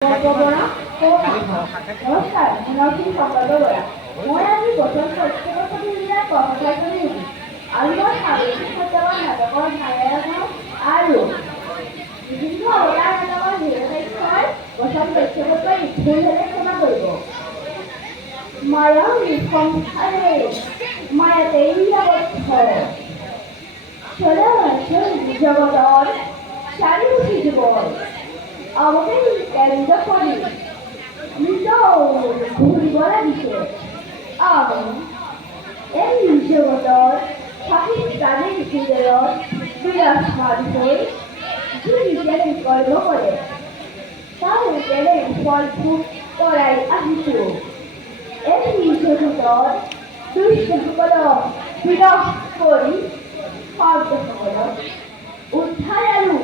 নমস্কাৰ মনসী সম্পাদক বৰা মই আজি প্ৰথম পৃষ্ঠপোষকীয়া কৰ্মচাৰী আৰু মই সাবেক্ষিক সত্যবান নাটকৰ ধাৰাবাহিক আৰু বিভিন্ন অৱতাৰ নাটকৰ নিৰপেক্ষৰ প্ৰথম পৃষ্ঠপোষক ভুল হ'লে ক্ষমা কৰিব। মায়াৰ সংসাৰে মায়াতেই আবদ্ধ চলাচল জগতৰ চাৰিমুখী জীৱন আমাকে কেন্দ্র করে ঘুরিব লাগিছে। আমি এই জগতৰ সঠিক প্ৰাণীৰ হৃদয়ত বিৰাজমান হৈ যি জ্ঞান কৰ্ম কৰে তাৰ জ্ঞানে ফলভোগ কৰাই আহিছোঁ। এই জগতৰ দুষ্টসকলক বিনাশ কৰি সৰ্বসকলক উদ্ধাৰ আৰু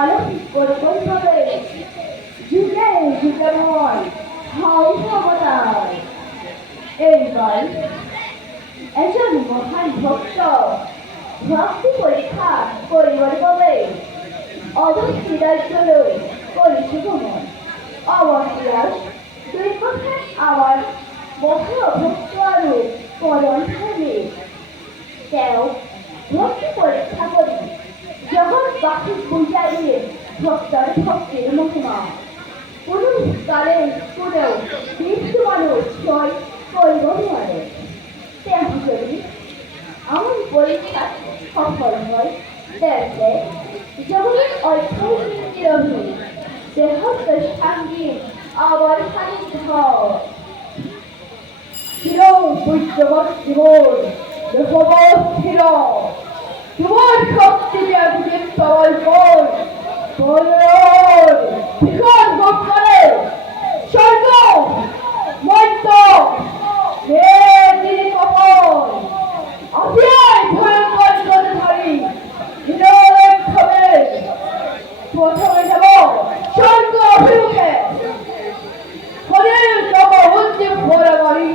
অলৌকিক কৰিবলৈ যুগে যুগে মই সংভৱতাৰ এইবাৰ এজন মহান ভক্ত ভক্তি পৰীক্ষা কৰিবৰ বাবে অৱস্থিত ৰাজ্যলৈ কৰিছোঁ ভ্ৰমণ। অৱশ্যাস দুই কথাত আমাৰ মহাভক্ত আৰু পৰমধৰ্মী তেওঁ ভক্তি পৰীক্ষা কৰি জগৎবাসীক বুজাই দিয়ে ভক্তৰ ভক্তিৰ মহিমা। কোনো কালে কোনেও মৃত্যু মানুহ জয় কৰিব নোৱাৰে। তেওঁ যদি আমাৰ পৰীক্ষাত সফল হয় তেন্তে জগতৰ ঐক্যহীন দেহত স্থানহীন আমাৰ সান্নিধ্য চিৰ বৈদ্যবত জীৱন দেহবস্থিৰ তোমার শক্তি পৃথিবীর সবাই ভীষণ ভক্তরে স্বর্গ মধ্য কপল অভিয়ায় ভয়ঙ্কর জনধারী নিরক্ষবে প্রথমে যাব স্বর্গ অভিমুখে হরির তব উদ্দীপ ভোর বাড়ি